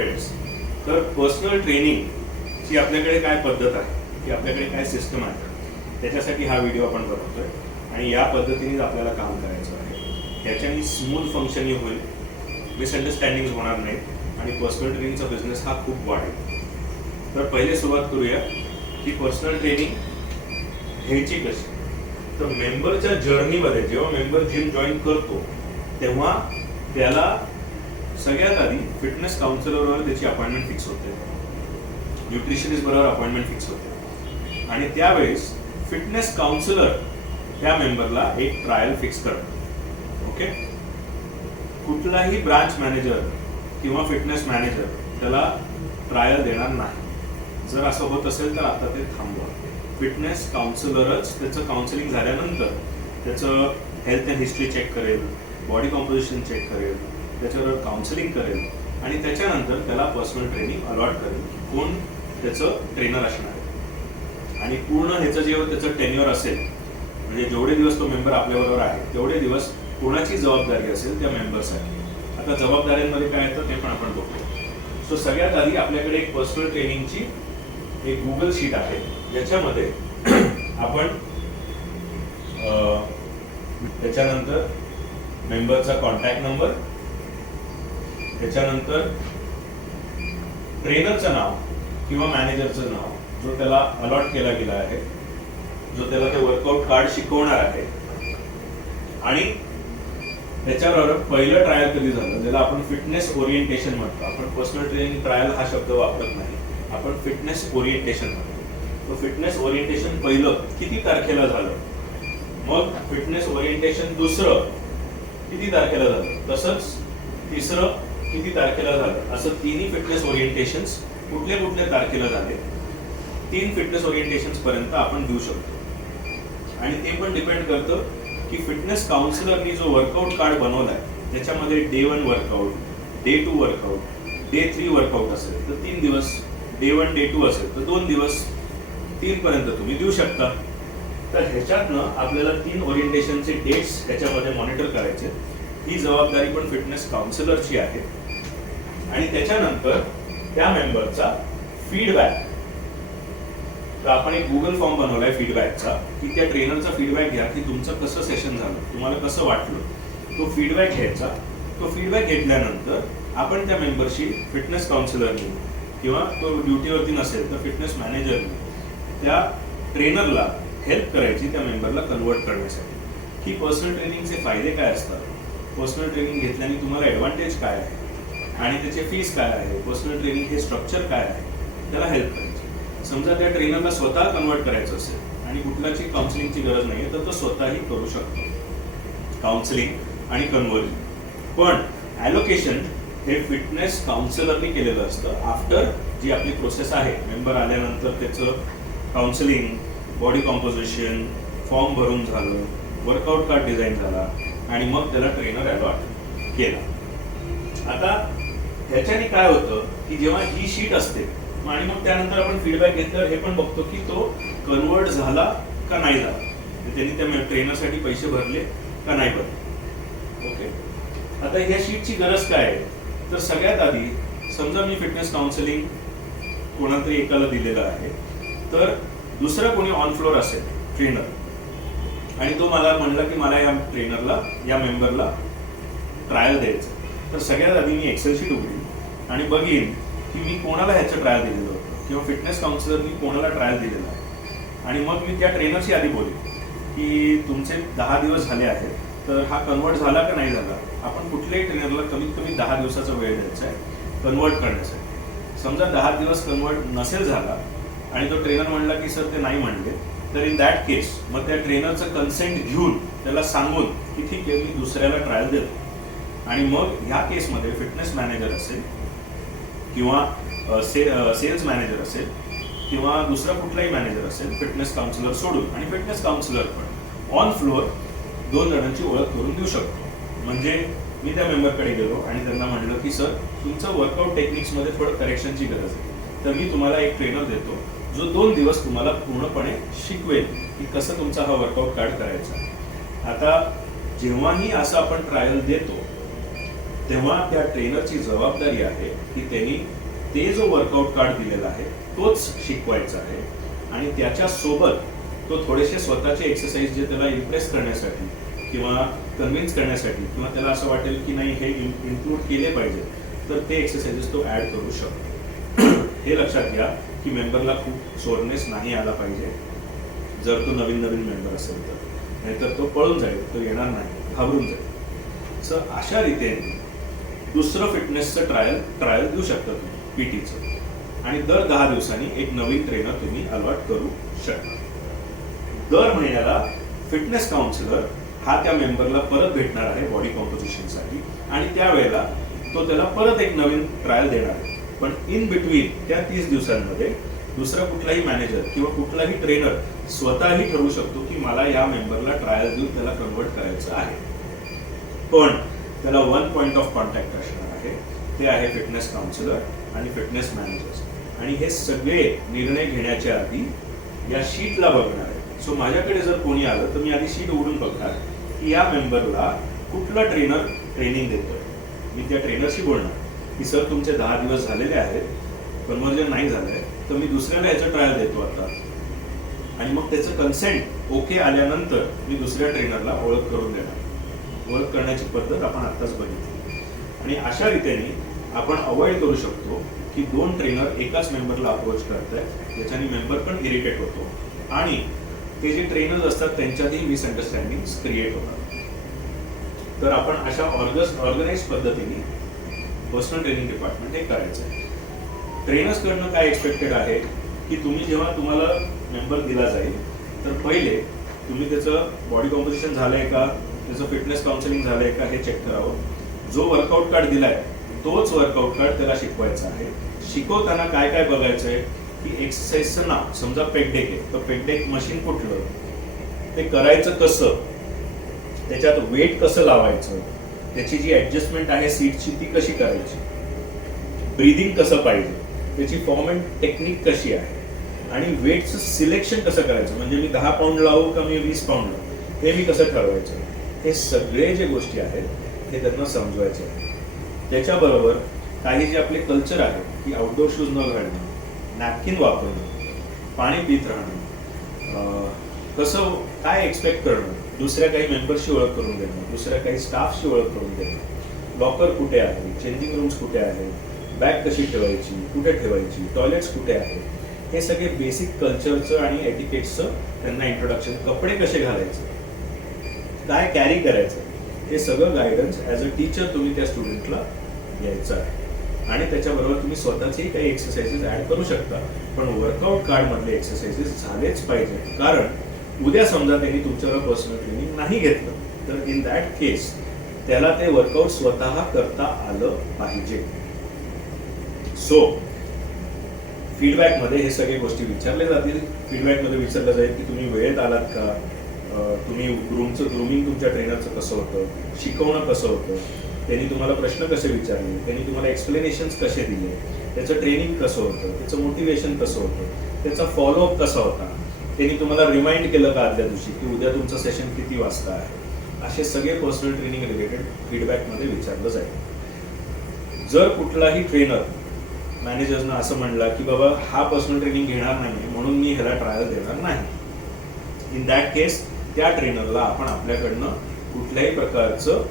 Friends, तर personal ट्रेनिंगची आपल्याकडे काय पद्धत आहे, की आपल्याकडे काय सिस्टम आहे, त्याच्यासाठी हा व्हिडिओ आपण बनवतोय आणि या पद्धतीनेच आपल्याला काम करायचं आहे. त्याच्याने स्मूथ फंक्शनिंग होईल, मिसअंडरस्टँडिंग्स होणार नाहीत आणि पर्सनल ट्रेनिंगचा बिझनेस हा खूप वाढेल. तर पहिले सुरुवात करूया की पर्सनल ट्रेनिंग घ्यायची कशी. तर मेंबरच्या जर्नीमध्ये जेव्हा मेंबर जिम जॉईन करतो तेव्हा त्याला सगळ्यात आधी फिटनेस काउन्सिलरवर त्याची अपॉइंटमेंट फिक्स होते, न्यूट्रिशनिस्ट बरोबर अपॉइंटमेंट फिक्स होते आणि त्यावेळेस फिटनेस काउन्सिलर त्या मेंबरला एक ट्रायल फिक्स करतो. ओके, कुठलाही ब्रांच मॅनेजर किंवा फिटनेस मॅनेजर त्याला ट्रायल देणार नाही. जर असं होत असेल तर आता ते थांबवा. फिटनेस काउन्सिलरच त्याचं काउन्सिलिंग झाल्यानंतर त्याचं हेल्थ अँड हिस्ट्री चेक करेल, बॉडी कॉम्पोजिशन चेक करेल, त्याच्यावर काउन्सिलिंग करेल आणि त्याच्यानंतर त्याला पर्सनल ट्रेनिंग अलॉट करेल की कोण त्याचं ट्रेनर असणार आहे. आणि पूर्ण ह्याचं जेव्हा त्याचं टेन्युअर असेल, म्हणजे जेवढे दिवस तो मेंबर आपल्याबरोबर आहे तेवढे दिवस कोणाची जबाबदारी असेल त्या मेंबरसाठी. आता जबाबदाऱ्यांमध्ये काय येतं ते पण आपण बघतो. सो सगळ्यात आधी आपल्याकडे एक पर्सनल ट्रेनिंगची एक गुगल शीट आहे, ज्याच्यामध्ये आपण त्याच्यानंतर मेंबरचा कॉन्टॅक्ट नंबर, त्याच्यानंतर ट्रेनरचं नाव किंवा मॅनेजरचं नाव जो त्याला अलॉट केला गेला आहे, जो त्याला ते वर्कआउट कार्ड शिकवणार आहे, आणि त्याच्याबरोबर पहिलं ट्रायल कधी झालं, ज्याला आपण फिटनेस ओरिएंटेशन म्हणतो. आपण पर्सनल ट्रेनिंग ट्रायल हा शब्द वापरत नाही, आपण फिटनेस ओरिएंटेशन म्हणतो. तो फिटनेस ओरिएंटेशन पहिलं किती तारखेला झालं, मग फिटनेस ओरिएंटेशन दुसरं किती तारखेला झालं, तसंच तिसरं किती तारखेला झालं, असं तिन्ही फिटनेस ओरिएंटेशन्स कुठल्या कुठल्या तारखेला झाले, 3 फिटनेस ओरिएंटेशन्स पर्यंत आपण देऊ शकतो. आणि ते पण डिपेंड करतं की फिटनेस काउन्सिलरनी जो वर्कआउट कार्ड बनवलाय त्याच्यामध्ये day 1 workout, day 2 workout, day 3 workout असेल तर 3 दिवस, डे 1 डे 2 असेल तर 2 दिवस, 3 पर्यंत तुम्ही देऊ शकता. तर ह्याच्यातनं आपल्याला 3 ओरिएंटेशनचे डेट्स ह्याच्यामध्ये मॉनिटर करायचे. ही जबाबदारी पण फिटनेस काउन्सिलरची आहे. आणि त्याच्यानंतर त्या मेंबरचा फीडबॅक, तर आपण एक गुगल फॉर्म बनवलाय फीडबॅकचा, की त्या ट्रेनरचा फीडबॅक घ्या की तुमचं कसं सेशन झालं, तुम्हाला कसं वाटलं, तो फीडबॅक घ्यायचा. तो फीडबॅक घेतल्यानंतर आपण त्या मेंबरशी फिटनेस काउन्सिलरनी किंवा तो ड्युटीवरती नसेल तर फिटनेस मॅनेजरनी त्या ट्रेनरला हेल्प करायची त्या मेंबरला कन्वर्ट करण्यासाठी, की पर्सनल ट्रेनिंगचे फायदे काय असतात, पर्सनल ट्रेनिंग घेतल्याने तुम्हाला ॲडव्हान्टेज काय आहे आणि त्याचे फीस काय आहे, पर्सनल ट्रेनिंग हे स्ट्रक्चर काय आहे, त्याला हेल्प करायची. समजा त्या ट्रेनरला स्वतः कन्वर्ट करायचं असेल आणि कुठल्याची काउन्सिलिंगची गरज नाही आहे तर तो स्वतःही करू शकतो काउन्सिलिंग आणि कन्वर्जन. पण ॲलोकेशन हे फिटनेस काउन्सिलरनी केलेलं असतं. आफ्टर जी आपली प्रोसेस आहे, मेंबर आल्यानंतर त्याचं काउन्सिलिंग, बॉडी कॉम्पोजिशन, फॉर्म भरून झालं, वर्कआउट कार्ड डिझाईन झाला आणि मग त्याला ट्रेनर अलॉट केला. आता ह्याच्याने काय होतं की जेव्हा ही शीट असते आणि मग त्यानंतर आपण फीडबॅक घेतल्यावर हे पण बघतो की तो कन्वर्ट झाला का नाही झाला, त्यांनी त्या ट्रेनरसाठी पैसे भरले का नाही भरले. ओके, आता ह्या शीटची गरज काय आहे, तर सगळ्यात आधी समजा मी फिटनेस काउन्सिलिंग कोणाला तरी एकाला दिलेलं आहे, तर दुसरा कोणी ऑन फ्लोर असेल ट्रेनर आणि तो मला म्हणला की मला या ट्रेनरला, या मेंबरला ट्रायल द्यायचं, तर सगळ्यात आधी मी एक्सेल शीट उघडीन आणि बघीन की मी कोणाला ह्याचं ट्रायल दिलेलं होतं किंवा फिटनेस काउन्सिलरनी कोणाला ट्रायल दिलेलं आहे. आणि मग मी त्या ट्रेनरशी आधी बोलेन की तुमचे 10 दिवस झाले आहेत, तर हा कन्वर्ट झाला का नाही झाला. आपण कुठल्याही ट्रेनरला कमीत कमी 10 दिवसाचा वेळ द्यायचा आहे कन्वर्ट करण्यासाठी. समजा 10 दिवस कन्वर्ट नसेल झाला आणि तो ट्रेनर म्हणला की सर ते नाही म्हणले, तर इन दॅट केस मग त्या ट्रेनरचं कन्सेंट घेऊन त्याला सांगून की ठीक आहे मी दुसऱ्याला ट्रायल देतो. आणि मग ह्या केसमध्ये फिटनेस मॅनेजर असेल किंवा सेल्स मॅनेजर असेल किंवा दुसरा कुठलाही मॅनेजर असेल, फिटनेस काउन्सिलर सोडून, आणि फिटनेस काउन्सिलर पण ऑन फ्लोअर 2 जणांची ओळख करून देऊ शकतो. म्हणजे मी त्या मेंबरकडे गेलो आणि त्यांना म्हणलं की सर तुमचं वर्कआउट टेक्निक्समध्ये थोडं करेक्शनची गरज आहे, तर मी तुम्हाला एक ट्रेनर देतो जो 2 दिवस तुम्हाला पूर्णपणे शिकवेल की कसं तुमचा हा वर्कआउट कार्ड करायचा. आता जेव्हाही असं आपण ट्रायल देतो तेव्हा त्या ट्रेनरची जबाबदारी आहे की त्यांनी ते जो वर्कआउट कार्ड दिलेला आहे तोच शिकवायचा आहे आणि त्याच्या सोबत तो थोडेसे स्वतःचे एक्सरसाइज जे त्याला इम्प्रेस करण्यासाठी किंवा कन्व्हिन्स करण्यासाठी किंवा त्याला असं वाटेल की नाही हे इन्क्लूड केले पाहिजे तर ते एक्सरसाइजेस तो ऍड करू शकतो. हे लक्षात घ्या की मेंबरला खूप सोरनेस नाही आला पाहिजे जर तो नवीन मेंबर असेल तर, नाहीतर तो पळून जाईल, तो येणार नाही, घाबरून जाईल. सो अशा रीतीने दुसरं फिटनेसचं ट्रायल देऊ शकता तुम्ही पीटीचं आणि दर 10 दिवसांनी एक नवीन ट्रेनर तुम्ही अलॉट करू शकता. दर महिन्याला फिटनेस काउन्सिलर हा त्या मेंबरला परत भेटणार आहे बॉडी कॉम्पोजिशनसाठी आणि त्यावेळेला तो त्याला परत एक नवीन ट्रायल देणार आहे. पण इन बिटवीन त्या 30 दिवसांमध्ये दुसरा कुठलाही मॅनेजर किंवा कुठलाही ट्रेनर स्वतःही ठरवू शकतो की मला या मेंबरला ट्रायल देऊन त्याला कन्वर्ट करायचं आहे. पण त्याला 1 पॉइंट ऑफ कॉन्टॅक्ट असणार आहे, ते आहे फिटनेस काउन्सिलर आणि फिटनेस मॅनेजर्स. आणि हे सगळे निर्णय घेण्याच्या आधी या शीटला बघणार आहे. सो माझ्याकडे जर कोणी आलं तर मी आधी शीट उघडून बघणार की या मेंबरला कुठला ट्रेनर ट्रेनिंग देतोय. मी त्या ट्रेनरशी बोलणार की सर तुमचे 10 दिवस झालेले आहेत, कन्वर्जन नाही झालंय, तर मी दुसऱ्याला याचं ट्रायल देतो आता. आणि मग त्याचं कन्सेंट ओके आल्यानंतर मी दुसऱ्या ट्रेनरला ओळख करून देणार. ओळख करण्याची पद्धत आपण आत्ताच बघितली. आणि अशा रीतीने आपण अवॉइड करू शकतो की 2 ट्रेनर एकाच मेंबरला अप्रोच करतायत, त्याच्याने मेंबर पण इरिटेट होतो आणि ते जे ट्रेनर्स असतात त्यांच्यातही मिसअंडरस्टँडिंग क्रिएट होतात. तर आपण अशा ऑर्गनाइज पद्धतीने पर्सनल ट्रेनिंग डिपार्टमेंट हे करायचं आहे. ट्रेनर्सकडनं काय एक्सपेक्टेड आहे की तुम्ही जेव्हा तुम्हाला मेंबर दिला जाईल तर पहिले तुम्ही त्याचं बॉडी कॉम्पोजिशन झालंय का, त्याचं फिटनेस काउन्सिलिंग झालंय का हे चेक करावं. जो वर्कआउट कार्ड दिलाय तोच वर्कआउट कार्ड त्याला शिकवायचा आहे. शिकवताना काय काय बघायचं आहे की एक्सरसाइजचं नाव, समजा पेकडेक आहे तर पेकडेक मशीन कुठलं, ते करायचं कसं, त्याच्यात वेट कसं लावायचं, त्याची जी ऍडजस्टमेंट आहे सीटची ती कशी करायची, ब्रीदिंग कसं पाहिजे, त्याची फॉर्म अँड टेक्निक कशी आहे आणि वेटचं सिलेक्शन कसं करायचं, म्हणजे मी 10 पाऊंड लावू का मी 20 पाऊंड लावू हे मी कसं ठरवायचं. हे सगळे जे गोष्टी आहेत हे त्यांना समजवायचे आहे. त्याच्याबरोबर काही जे आपले कल्चर आहे की आउटडोर शूज न घालणं, नॅपकिन वापरणं, पाणी पित राहणं, कसं काय एक्सपेक्ट करणं, दुसऱ्या काही मेंबर्सची ओळख करून देणं, दुसऱ्या काही स्टाफची ओळख करून देणं, लॉकर कुठे आहे, चेंजिंग रूम्स कुठे आहे, बॅग कशी ठेवायची, कुठे ठेवायची, टॉयलेट्स कुठे आहे, हे सगळे बेसिक कल्चरचं आणि एटिकेट्सचं त्यांना इंट्रोडक्शन, कपडे कसे घालायचे, काय कॅरी करायचं, हे सगळं गायडन्स ॲज अ टीचर तुम्ही त्या स्टुडंटला द्यायचं आहे. आणि त्याच्याबरोबर तुम्ही स्वतःचे काही एक्सरसाइजेस ऍड करू शकता, पण वर्कआउट कार्ड मधले एक्सरसाइजेस झालेच पाहिजे. कारण उद्या समजा त्यांनी तुमच्यावर पर्सनल ट्रेनिंग नाही घेतलं तर इन दॅट केस त्याला ते वर्कआउट स्वतः करता आलं पाहिजे. सो फीडबॅकमध्ये हे सगळे गोष्टी विचारले जातील. फीडबॅकमध्ये विचारलं जाईल की तुम्ही वेळेत आलात का, तुम्ही ग्रूमिंग तुमच्या ट्रेनरचं कसं होतं, शिकवणं कसं होतं, त्यांनी तुम्हाला प्रश्न कसे विचारले, त्यांनी तुम्हाला एक्सप्लेनेशन्स कसे दिले, त्याचं ट्रेनिंग कसं होतं, त्याचं मोटिवेशन कसं होतं, त्याचा फॉलोअप कसा होता, त्यांनी तुम्हाला रिमाइंड केलं का आदल्या दिवशी की उद्या तुमचं सेशन किती वाजता आहे. असे सगळे पर्सनल ट्रेनिंग रिलेटेड फीडबॅकमध्ये विचारलं जाईल. जर कुठलाही ट्रेनर मॅनेजर्सना असं म्हणला की बाबा हा पर्सनल ट्रेनिंग घेणार नाही म्हणून मी ह्याला ट्रायल देणार नाही, इन दॅट केस त्या ट्रेनरला आपण आपल्याकडनं कुठल्याही प्रकारचं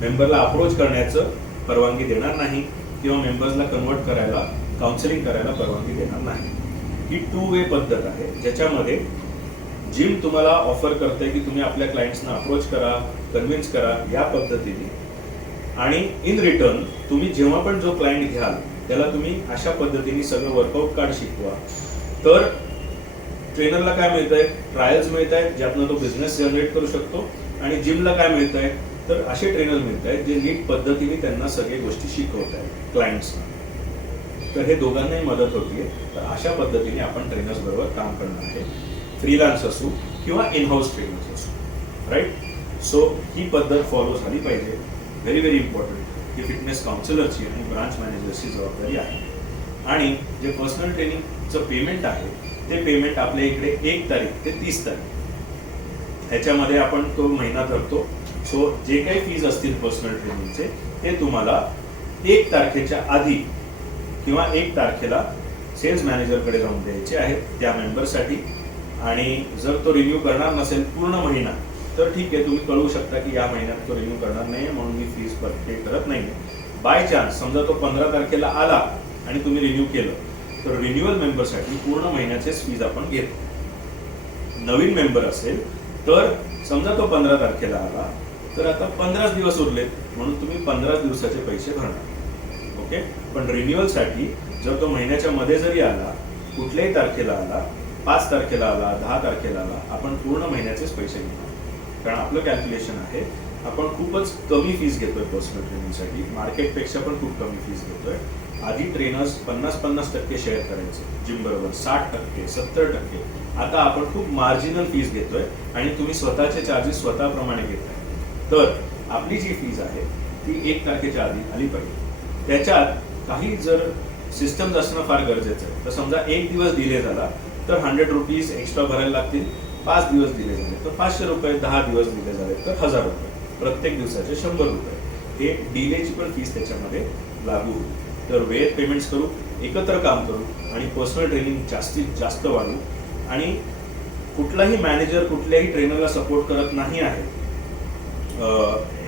मेंबरला अप्रोच करण्याचं परवानगी देणार नाही किंवा मेंबर्सला कन्वर्ट करायला, काउन्सिलिंग करायला परवानगी देणार नाही. ही 2 वे पद्धत आहे ज्याच्यामध्ये जिम तुम्हाला ऑफर करते की तुम्ही आपल्या क्लायंट्सना अप्रोच करा, कन्व्हिन्स करा या पद्धतीने, आणि इन रिटर्न तुम्ही जेव्हा पण जो क्लायंट घ्याल त्याला तुम्ही अशा पद्धतीने सगळं वर्कआउट कार्ड शिकवा. तर ट्रेनरला काय मिळत आहे, ट्रायल्स मिळत आहेत ज्यातनं तो बिझनेस जनरेट करू शकतो, आणि जिमला काय मिळत आहे तर असे ट्रेनर मिळत आहेत जे नीट पद्धतीने त्यांना सगळे गोष्टी शिकवत आहेत क्लायंट्सना. तर हे दोघांनाही मदत होतीये. तर अशा पद्धतीने आपण ट्रेनर्स बरोबर काम करणार आहे, फ्रीलान्स असू किंवा इन हाऊस ट्रेनर्स असू, राईट. सो ही पद्धत फॉलो झाली पाहिजे. व्हेरी व्हेरी इम्पॉर्टंट ही फिटनेस काउन्सिलरची आणि ब्रांच मॅनेजर्सची जबाबदारी आहे. आणि जे पर्सनल ट्रेनिंगचं पेमेंट आहे ते पेमेंट आपल्या इकडे 1 तारीख ते 30 तारीख ह्याच्यामध्ये आपण तो महिना धरतो. सो जे काही फीज असतील पर्सनल ट्रेनिंगचे ते तुम्हाला 1 तारखेच्या आधी किंवा 1 तारखेला सेल्स मॅनेजरकडे जाऊन द्यायचे आहेत त्या मेंबरसाठी. आणि जर तो रिन्यू करणार नसेल पूर्ण महिना तर ठीक आहे, तुम्ही कळवू शकता की या महिन्यात तो रिन्यू करणार नाही म्हणून मी फीज पे करत नाही. बाय चान्स समजा तो 15 तारखेला आला आणि तुम्ही रिन्यू केलं तर रिन्युअल मेंबरसाठी पूर्ण महिन्याचेच फीज आपण घेतो. नवीन मेंबर असेल तर समजा तो 15 तारखेला आला तर आता 15 दिवस उरलेत म्हणून तुम्ही 15 दिवसाचे पैसे भरणार. ओके. पण रिन्युअलसाठी जर तो महिन्याच्या मध्ये जरी आला, कुठल्याही तारखेला आला, 5 तारखेला आला, 10 तारखेला आला, आपण पूर्ण महिन्याचेच पैसे घेणार. कारण आपलं कॅल्क्युलेशन आहे आपण खूपच कमी फीज घेतोय पर्सनल ट्रेनिंगसाठी, मार्केटपेक्षा पण खूप कमी फीज घेतोय. आधी ट्रेनर्स 50-50% शेअर करायचे जिम बरोबर, 60%, 70%. आता आपण खूप मार्जिनल फीज घेतोय आणि तुम्ही स्वतःचे चार्जेस स्वतःप्रमाणे घेताय. तर आपली जी फीज आहे ती 1 तारखेच्या आधी आली पाहिजे. त्याच्यात काही जर सिस्टम्स असणं फार गरजेचं आहे. तर समजा 1 दिवस डिले झाला तर 100 रुपीज एक्स्ट्रा भरायला लागतील. 5 दिवस दिले झाले तर 500 रुपये, 10 दिवस दिले झाले तर 1000 रुपये, प्रत्येक दिवसाचे 100 रुपये. हे डिलेची पण फीस त्याच्यामध्ये लागू होईल. तर वेळेत पेमेंट्स करू, एकत्र काम करू आणि पर्सनल ट्रेनिंग जास्तीत जास्त वाढवू. आणि कुठलाही मॅनेजर कुठल्याही ट्रेनरला सपोर्ट करत नाही आहे.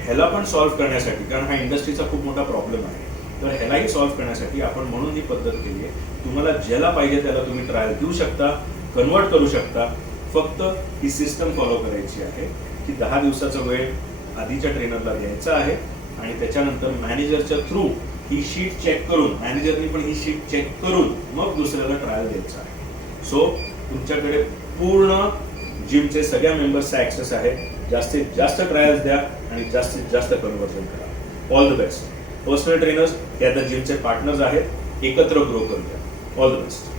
ह्याला पण सॉल्व्ह करण्यासाठी, कारण हा इंडस्ट्रीचा खूप मोठा प्रॉब्लेम आहे, तर ह्यालाही सॉल्व्ह करण्यासाठी आपण म्हणून ही पद्धत केली आहे. तुम्हाला ज्याला पाहिजे त्याला तुम्ही ट्रायल देऊ शकता, कन्वर्ट करू शकता. फक्त ही सिस्टम फॉलो करायची आहे की 10 दिवसाचा वेळ आधीच्या ट्रेनरला द्यायचा आहे आणि त्याच्यानंतर मॅनेजरच्या थ्रू ही शीट चेक करून, मॅनेजरनी पण ही शीट चेक करून मग दुसऱ्याला ट्रायल द्यायचा आहे. सो तुमच्याकडे पूर्ण जिमचे सगळ्या मेंबर्सचा ऍक्सेस आहे. जास्तीत जास्त ट्रायल्स द्या आणि जास्तीत जास्त कन्वर्जन करा. All the best. Personal trainers हे आता जिमचे पार्टनर्स आहेत, एकत्र ग्रो करूया. All the best.